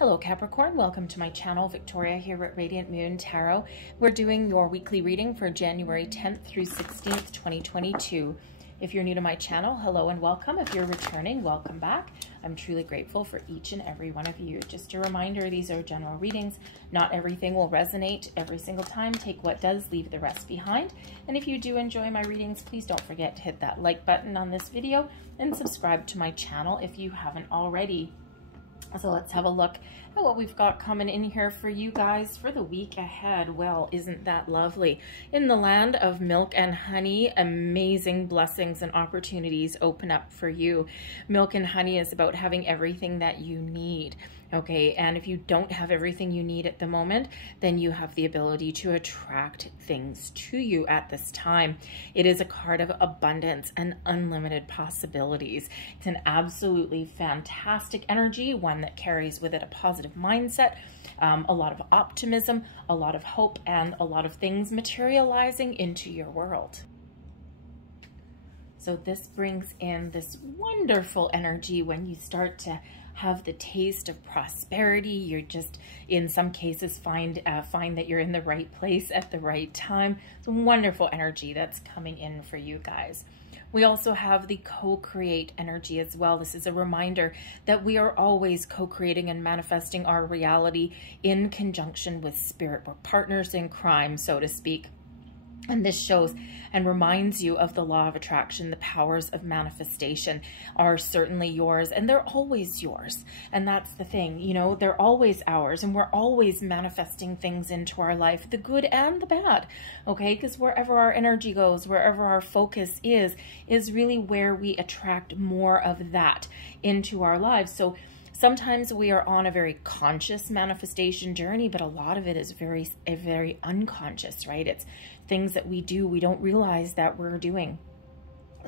Hello Capricorn, welcome to my channel. Victoria here at Radiant Moon Tarot. We're doing your weekly reading for January 10th through 16th, 2022. If you're new to my channel, hello and welcome. If you're returning, welcome back. I'm truly grateful for each and every one of you. Just a reminder, these are general readings. Not everything will resonate every single time. Take what does, leave the rest behind. And if you do enjoy my readings, please don't forget to hit that like button on this video and subscribe to my channel if you haven't already. So let's have a look at what we've got coming in here for you guys for the week ahead. Well, isn't that lovely? In the land of milk and honey, amazing blessings and opportunities open up for you. Milk and honey is about having everything that you need. Okay, and if you don't have everything you need at the moment, then you have the ability to attract things to you at this time. It is a card of abundance and unlimited possibilities. It's an absolutely fantastic energy, one that carries with it a positive mindset, a lot of optimism, a lot of hope, and a lot of things materializing into your world. So this brings in this wonderful energy when you start to have the taste of prosperity. You're just, in some cases, find that you're in the right place at the right time. It's a wonderful energy that's coming in for you guys. We also have the co-create energy as well. This is a reminder that we are always co-creating and manifesting our reality in conjunction with spirit. We're partners in crime, so to speak. And this shows and reminds you of the law of attraction. The powers of manifestation are certainly yours, and they're always yours. And that's the thing, you know, they're always ours, and we're always manifesting things into our life, the good and the bad, okay? Because wherever our energy goes, wherever our focus is really where we attract more of that into our lives. So sometimes we are on a very conscious manifestation journey, but a lot of it is very unconscious, right? It's things that we do, we don't realize that we're doing.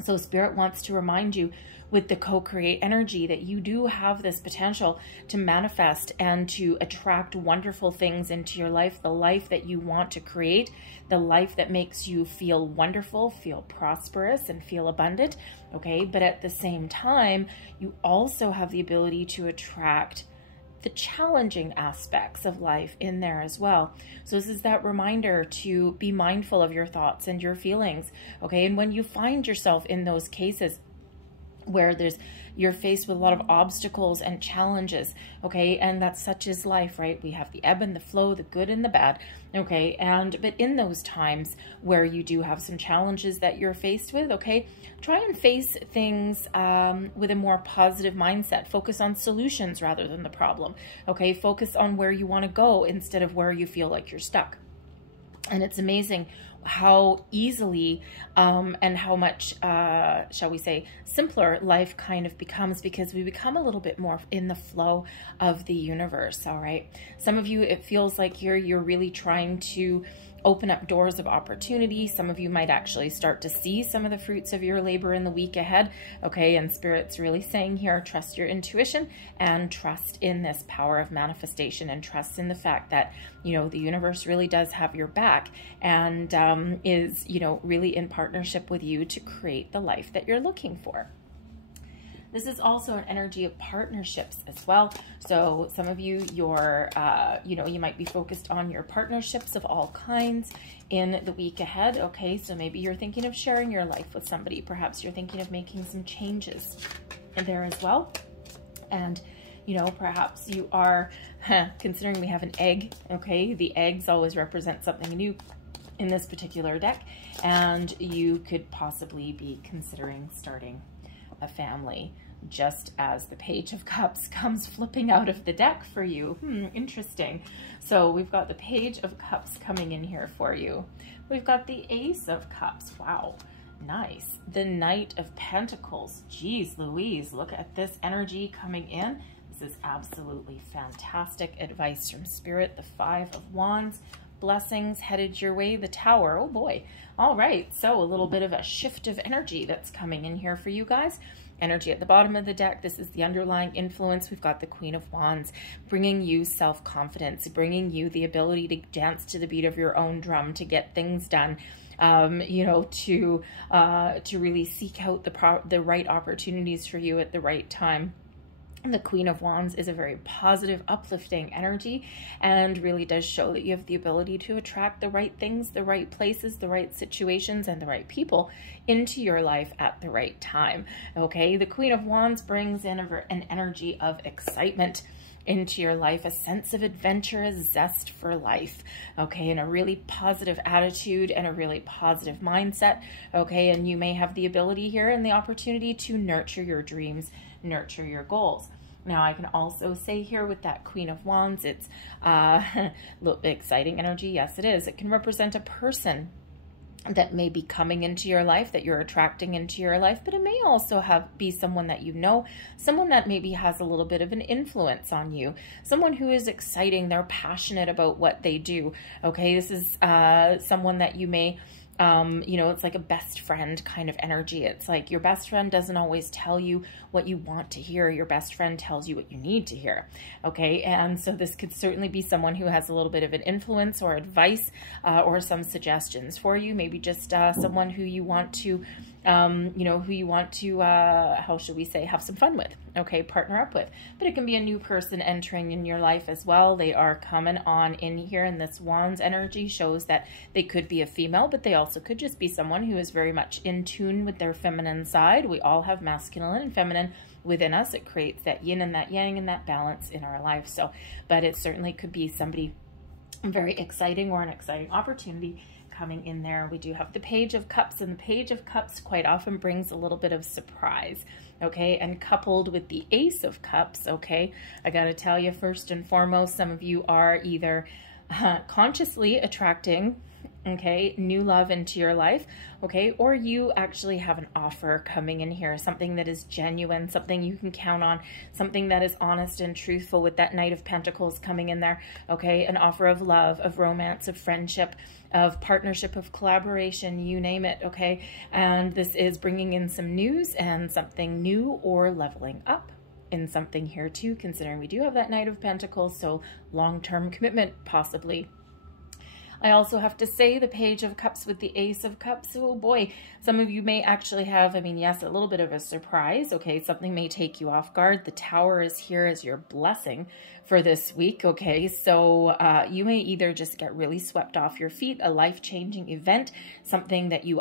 So Spirit wants to remind you with the co-create energy that you do have this potential to manifest and to attract wonderful things into your life, the life that you want to create, the life that makes you feel wonderful, feel prosperous, and feel abundant, okay? But at the same time, you also have the ability to attract the challenging aspects of life in there as well. So this is that reminder to be mindful of your thoughts and your feelings, okay? And when you find yourself in those cases where you're faced with a lot of obstacles and challenges, okay? And that's such is life, right? We have the ebb and the flow, the good and the bad, okay? But in those times where you do have some challenges that you're faced with, okay, try and face things with a more positive mindset. Focus on solutions rather than the problem, okay? Focus on where you want to go instead of where you feel like you're stuck. And it's amazing how easily and how much, shall we say, simpler life kind of becomes because we become a little bit more in the flow of the universe, all right? Some of you, it feels like you're really trying to open up doors of opportunity. Some of you might actually start to see some of the fruits of your labor in the week ahead, okay? And Spirit's really saying here, trust your intuition and trust in this power of manifestation and trust in the fact that, you know, the universe really does have your back and is, you know, really in partnership with you to create the life that you're looking for. This is also an energy of partnerships as well. So some of you, you know, you might be focused on your partnerships of all kinds in the week ahead. Okay, so maybe you're thinking of sharing your life with somebody. Perhaps you're thinking of making some changes in there as well. And, you know, perhaps you are, considering we have an egg, okay, the eggs always represent something new in this particular deck. And you could possibly be considering starting a family, just as the Page of Cups comes flipping out of the deck for you. Interesting. So we've got the Page of Cups coming in here for you. We've got the Ace of Cups. Wow, nice. The Knight of Pentacles. Geez Louise, look at this energy coming in. This is absolutely fantastic advice from Spirit. The Five of Wands. Blessings headed your way. The Tower. Oh boy. All right. So a little bit of a shift of energy that's coming in here for you guys. Energy at the bottom of the deck. This is the underlying influence. We've got the Queen of Wands bringing you self-confidence, bringing you the ability to dance to the beat of your own drum, to get things done, you know, to really seek out the right opportunities for you at the right time. The Queen of Wands is a very positive, uplifting energy, and really does show that you have the ability to attract the right things, the right places, the right situations, and the right people into your life at the right time. Okay, the Queen of Wands brings in an energy of excitement into your life, a sense of adventure, a zest for life, okay, and a really positive attitude and a really positive mindset, okay, and you may have the ability here and the opportunity to nurture your dreams, nurture your goals. Now, I can also say here with that Queen of Wands, it's exciting energy. Yes, it is. It can represent a person that may be coming into your life, that you're attracting into your life, but it may also be someone that you know, someone that maybe has a little bit of an influence on you, someone who is exciting, they're passionate about what they do, okay? This is someone that you may you know, it's like a best friend kind of energy. It's like your best friend doesn't always tell you what you want to hear. Your best friend tells you what you need to hear. Okay. And so this could certainly be someone who has a little bit of an influence or advice or some suggestions for you. Maybe just someone who you want to, you know, who you want to, how should we say, have some fun with, okay, partner up with. But it can be a new person entering in your life as well. They are coming on in here, and this Wands energy shows that they could be a female, but they also could just be someone who is very much in tune with their feminine side. We all have masculine and feminine within us. It creates that yin and that yang and that balance in our life. So, but it certainly could be somebody very exciting or an exciting opportunity coming in there. We do have the Page of Cups, and the Page of Cups quite often brings a little bit of surprise, okay, and coupled with the Ace of Cups, okay, I gotta tell you, first and foremost, some of you are either consciously attracting, okay, new love into your life, okay, or you actually have an offer coming in here, something that is genuine, something you can count on, something that is honest and truthful, with that Knight of Pentacles coming in there, okay, an offer of love, of romance, of friendship, of partnership, of collaboration, you name it, okay, and this is bringing in some news and something new or leveling up in something here too, considering we do have that Knight of Pentacles, so long-term commitment possibly. I also have to say the Page of Cups with the Ace of Cups. Oh boy, some of you may actually have, I mean, yes, a little bit of a surprise. Okay, something may take you off guard. The Tower is here as your blessing for this week. Okay, so you may either just get really swept off your feet, a life-changing event, something that you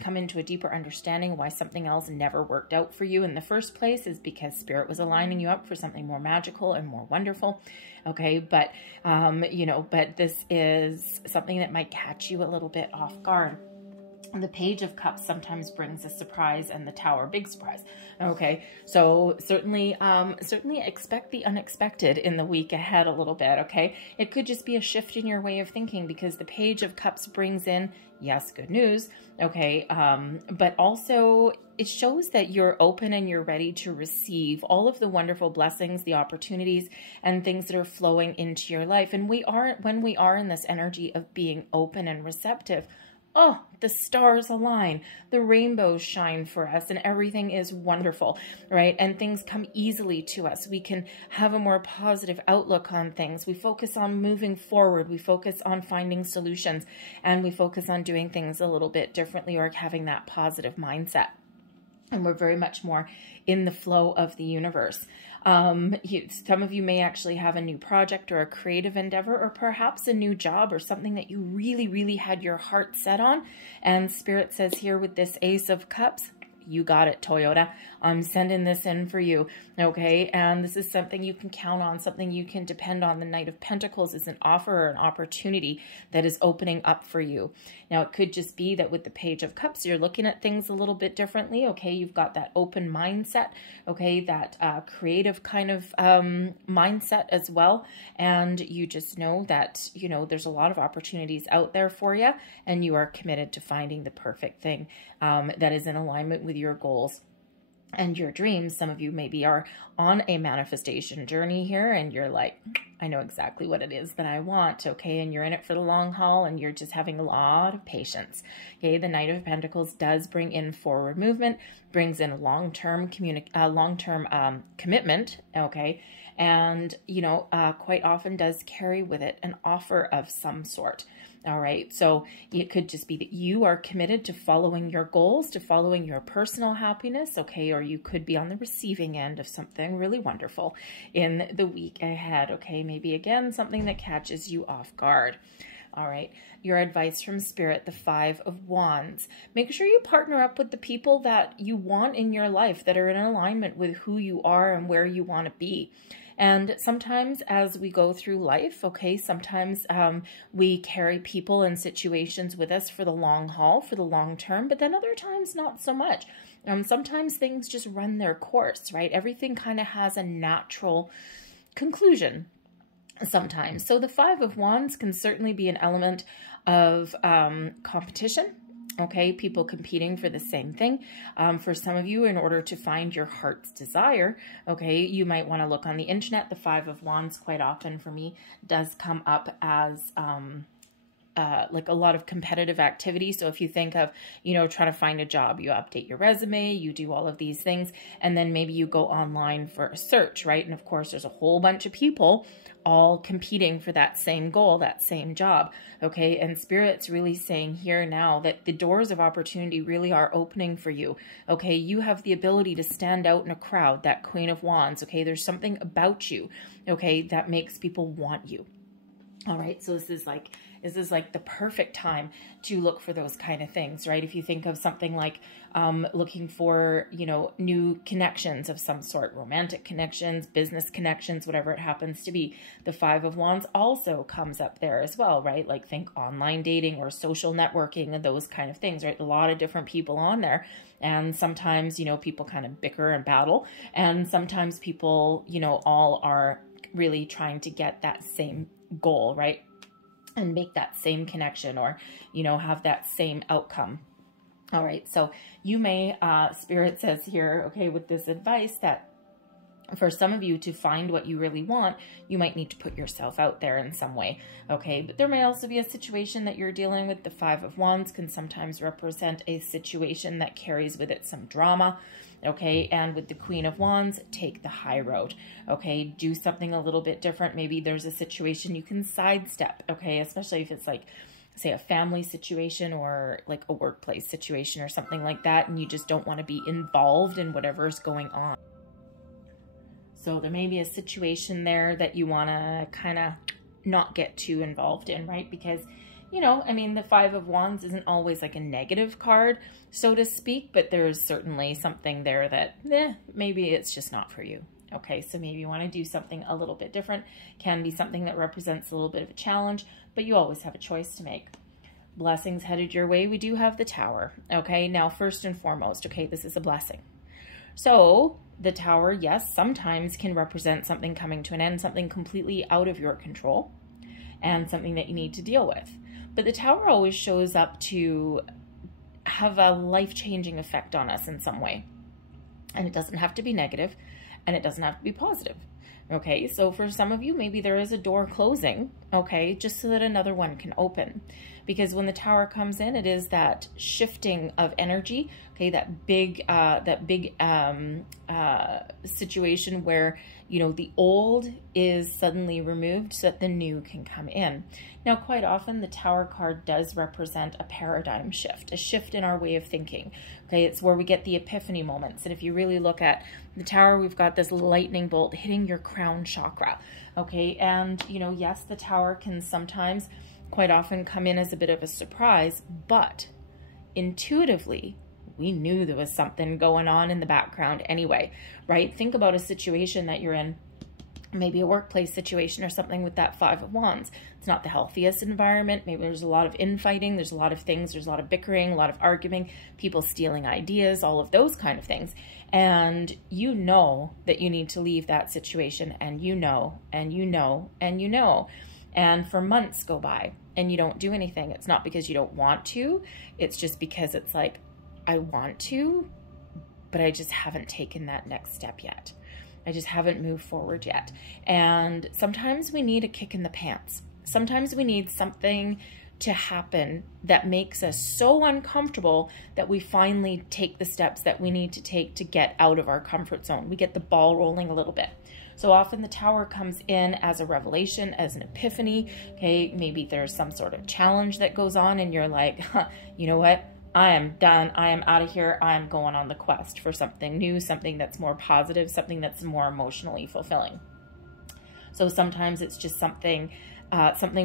come into a deeper understanding why something else never worked out for you in the first place is because Spirit was aligning you up for something more magical and more wonderful. Okay, but, you know, but this is something that might catch you a little bit off guard. The Page of Cups sometimes brings a surprise, and the Tower, big surprise. Okay, so certainly expect the unexpected in the week ahead a little bit, okay? It could just be a shift in your way of thinking, because the Page of Cups brings in, yes, good news, okay, but also it shows that you're open and you're ready to receive all of the wonderful blessings, the opportunities, and things that are flowing into your life. And when we are in this energy of being open and receptive, oh, the stars align, the rainbows shine for us, and everything is wonderful, right? And things come easily to us. We can have a more positive outlook on things. We focus on moving forward. We focus on finding solutions, and we focus on doing things a little bit differently, or having that positive mindset. And we're very much more in the flow of the universe. Some of you may actually have a new project or a creative endeavor, or perhaps a new job or something that you really, really had your heart set on. And Spirit says here with this Ace of Cups, you got it, Toyota. I'm sending this in for you, okay? And this is something you can count on, something you can depend on. The Knight of Pentacles is an offer or an opportunity that is opening up for you. Now, it could just be that with the Page of Cups, you're looking at things a little bit differently, okay? You've got that open mindset, okay? That creative kind of mindset as well. And you just know that, you know, there's a lot of opportunities out there for you, and you are committed to finding the perfect thing that is in alignment with your goals and your dreams. Some of you maybe are on a manifestation journey here, and you're like, I know exactly what it is that I want, okay? And you're in it for the long haul, and you're just having a lot of patience, okay? The Knight of Pentacles does bring in forward movement, brings in long-term commitment, okay? and, you know, quite often does carry with it an offer of some sort. All right. So it could just be that you are committed to following your goals, to following your personal happiness. Okay. Or you could be on the receiving end of something really wonderful in the week ahead. Okay. Maybe again, something that catches you off guard. All right. Your advice from Spirit, the 5 of Wands. Make sure you partner up with the people that you want in your life, that are in alignment with who you are and where you want to be. And sometimes as we go through life, okay, sometimes we carry people and situations with us for the long haul, for the long term, but then other times not so much. Sometimes things just run their course, right? Everything kind of has a natural conclusion sometimes. So the 5 of Wands can certainly be an element of competition. Okay, people competing for the same thing. For some of you, in order to find your heart's desire, okay, you might want to look on the internet. The 5 of Wands quite often for me does come up as like a lot of competitive activity. So if you think of, you know, trying to find a job, you update your resume, you do all of these things, and then maybe you go online for a search, right? And of course, there's a whole bunch of people all competing for that same goal, that same job. Okay. And Spirit's really saying here now that the doors of opportunity really are opening for you. Okay. You have the ability to stand out in a crowd, that Queen of Wands. Okay. There's something about you, okay, that makes people want you. All right. So this is like the perfect time to look for those kind of things, right? If you think of something like looking for, you know, new connections of some sort, romantic connections, business connections, whatever it happens to be, the 5 of Wands also comes up there as well, right? Like think online dating or social networking and those kind of things, right? A lot of different people on there. And sometimes, you know, people kind of bicker and battle. And sometimes people, you know, all are really trying to get that same goal, right? And make that same connection, or, you know, have that same outcome. All right. So you may, Spirit says here, okay, with this advice, that for some of you to find what you really want, you might need to put yourself out there in some way. Okay. But there may also be a situation that you're dealing with. The 5 of Wands can sometimes represent a situation that carries with it some drama. Okay. And with the Queen of Wands, take the high road. Okay. Do something a little bit different. Maybe there's a situation you can sidestep. Okay. Especially if it's like, say, a family situation or like a workplace situation or something like that, and you just don't want to be involved in whatever's going on. So there may be a situation there that you want to kind of not get too involved in, right? Because, you know, I mean, the 5 of Wands isn't always like a negative card, so to speak, but there's certainly something there that, maybe it's just not for you. Okay, so maybe you want to do something a little bit different. Can be something that represents a little bit of a challenge, but you always have a choice to make. Blessings headed your way. We do have the Tower. Okay, now first and foremost, okay, this is a blessing. So the Tower, yes, sometimes can represent something coming to an end, something completely out of your control, and something that you need to deal with. But the Tower always shows up to have a life-changing effect on us in some way. And it doesn't have to be negative, and it doesn't have to be positive. Okay, so for some of you, maybe there is a door closing, okay, just so that another one can open. Because when the Tower comes in, it is that shifting of energy, okay, that big situation where, you know, the old is suddenly removed so that the new can come in. Now, quite often, the Tower card does represent a paradigm shift, a shift in our way of thinking. Okay, it's where we get the epiphany moments. And if you really look at the Tower, we've got this lightning bolt hitting your crown chakra. Okay, and, you know, yes, the Tower can sometimes, quite often, come in as a bit of a surprise, but intuitively, we knew there was something going on in the background anyway, right? Think about a situation that you're in, maybe a workplace situation or something with that 5 of Wands. It's not the healthiest environment. Maybe there's a lot of infighting. There's a lot of things. There's a lot of bickering, a lot of arguing, people stealing ideas, all of those kind of things. And you know that you need to leave that situation, and you know, and you know, and you know. And for months go by and you don't do anything. It's not because you don't want to. It's just because it's like, I want to, but I just haven't taken that next step yet. I just haven't moved forward yet. And sometimes we need a kick in the pants. Sometimes we need something to happen that makes us so uncomfortable that we finally take the steps that we need to take to get out of our comfort zone. We get the ball rolling a little bit. So often the Tower comes in as a revelation, as an epiphany, okay? Maybe there's some sort of challenge that goes on and you're like, huh, you know what? I am done. I am out of here. I am going on the quest for something new, something that's more positive, something that's more emotionally fulfilling. So sometimes it's just something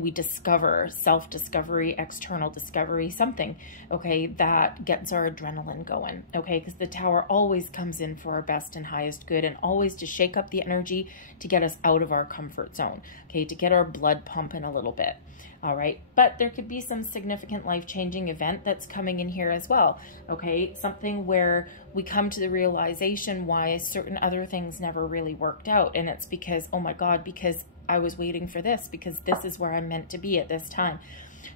we discover, self-discovery, external discovery, something, okay, that gets our adrenaline going, okay, because the Tower always comes in for our best and highest good and always to shake up the energy to get us out of our comfort zone, okay, to get our blood pumping a little bit. All right, but there could be some significant life-changing event that's coming in here as well, okay? Something where we come to the realization why certain other things never really worked out, and it's because, oh my God, because I was waiting for this, because this is where I'm meant to be at this time.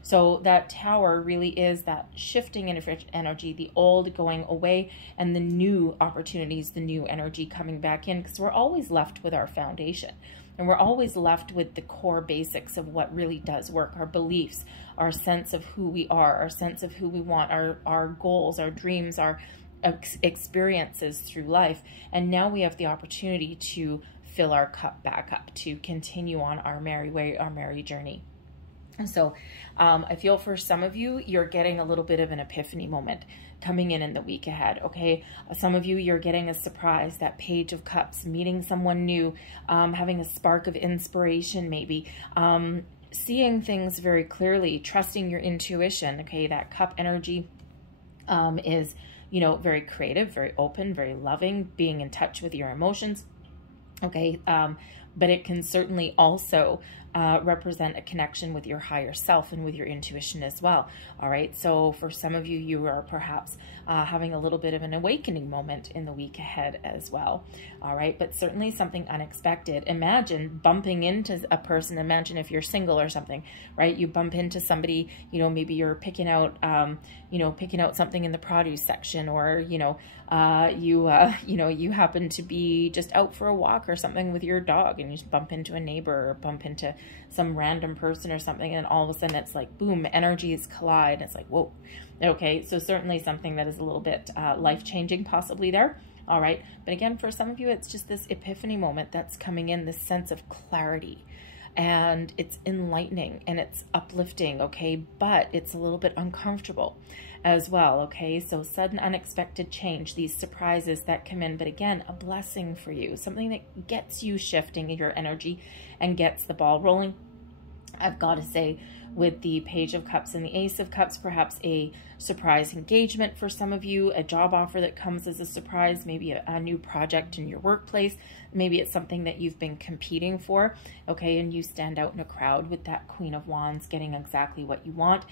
So that Tower really is that shifting energy, the old going away and the new opportunities, the new energy coming back in, because we're always left with our foundation. And we're always left with the core basics of what really does work, our beliefs, our sense of who we are, our sense of who we want, our goals, our dreams, our experiences through life. And now we have the opportunity to fill our cup back up, to continue on our merry way, our merry journey. And so I feel for some of you, you're getting a little bit of an epiphany moment coming in the week ahead, okay? Some of you, you're getting a surprise, that Page of Cups, meeting someone new, having a spark of inspiration maybe, seeing things very clearly, trusting your intuition, okay? That Cup energy is, you know, very creative, very open, very loving, being in touch with your emotions, okay? But it can certainly also represent a connection with your higher self and with your intuition as well. All right. So for some of you, you are perhaps having a little bit of an awakening moment in the week ahead as well. All right. But certainly something unexpected. Imagine bumping into a person. Imagine if you're single or something, right? You bump into somebody, you know, maybe you're picking out, picking out something in the produce section, or, you happen to be just out for a walk or something with your dog, and you just bump into a neighbor or bump into some random person or something, and all of a sudden it's like, boom, energies collide. It's like, whoa. Okay, so certainly something that is a little bit life-changing possibly there. All right, but again, for some of you, it's just this epiphany moment that's coming in, this sense of clarity. And it's enlightening and it's uplifting, okay? But it's a little bit uncomfortable as well, okay? So sudden unexpected change, these surprises that come in, but again, a blessing for you, something that gets you shifting your energy and gets the ball rolling. I've got to say, with the Page of Cups and the Ace of Cups, perhaps a surprise engagement for some of you, a job offer that comes as a surprise, maybe a new project in your workplace. Maybe it's something that you've been competing for, okay, and you stand out in a crowd with that Queen of Wands, getting exactly what you want,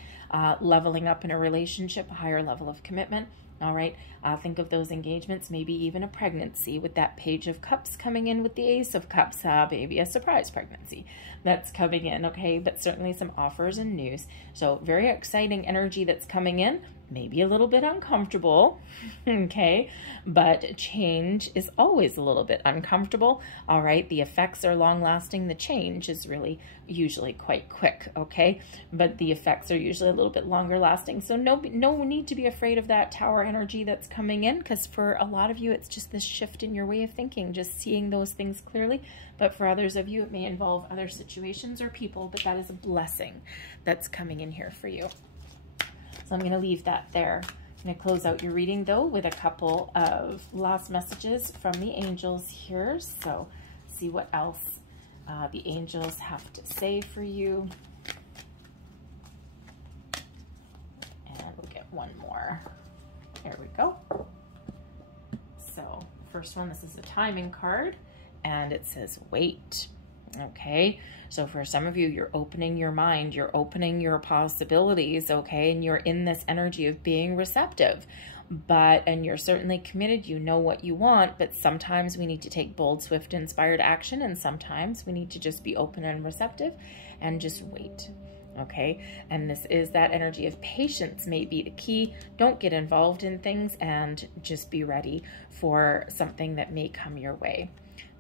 leveling up in a relationship, a higher level of commitment. All right, think of those engagements, maybe even a pregnancy with that Page of Cups coming in with the Ace of Cups, maybe a surprise pregnancy that's coming in, okay? But certainly some offers and news. So very exciting energy that's coming in, maybe a little bit uncomfortable, okay? But change is always a little bit uncomfortable, all right? The effects are long-lasting. The change is really usually quite quick, okay? But the effects are usually a little bit longer lasting. So no need to be afraid of that Tower energy that's coming in, because for a lot of you, it's just this shift in your way of thinking, just seeing those things clearly. But for others of you, it may involve other situations or people, but that is a blessing that's coming in here for you. So I'm going to leave that there. I'm going to close out your reading, though, with a couple of last messages from the angels here. So see what else the angels have to say for you. And we'll get one more. There we go. So first one, this is a timing card, and it says wait. Okay, so for some of you, you're opening your mind, you're opening your possibilities, okay, and you're in this energy of being receptive, and you're certainly committed, you know what you want, but sometimes we need to take bold, swift, inspired action, and sometimes we need to just be open and receptive and just wait. Okay, and this is that energy of patience may be the key. Don't get involved in things and just be ready for something that may come your way.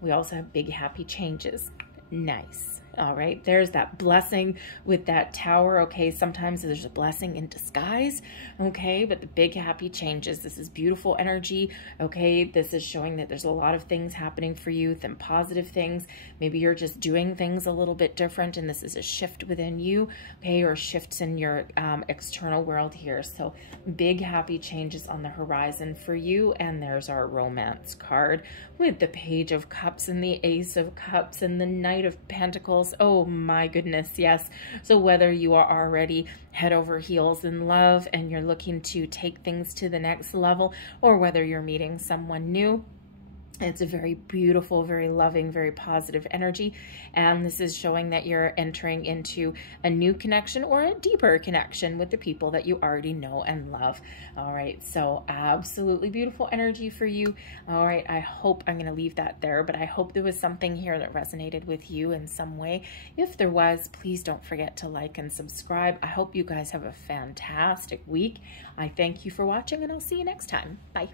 We also have big, happy changes. Nice. All right, there's that blessing with that tower. Okay, sometimes there's a blessing in disguise. Okay, but the big happy changes. This is beautiful energy. Okay, this is showing that there's a lot of things happening for you, some positive things. Maybe you're just doing things a little bit different, and this is a shift within you. Okay, or shifts in your external world here. So big happy changes on the horizon for you. And there's our romance card with the Page of Cups and the Ace of Cups and the Knight of Pentacles. Oh my goodness, yes. So whether you are already head over heels in love and you're looking to take things to the next level, or whether you're meeting someone new, it's a very beautiful, very loving, very positive energy. And this is showing that you're entering into a new connection or a deeper connection with the people that you already know and love. All right, so absolutely beautiful energy for you. All right, I hope I'm going to leave that there, but I hope there was something here that resonated with you in some way. If there was, please don't forget to like and subscribe. I hope you guys have a fantastic week. I thank you for watching, and I'll see you next time. Bye.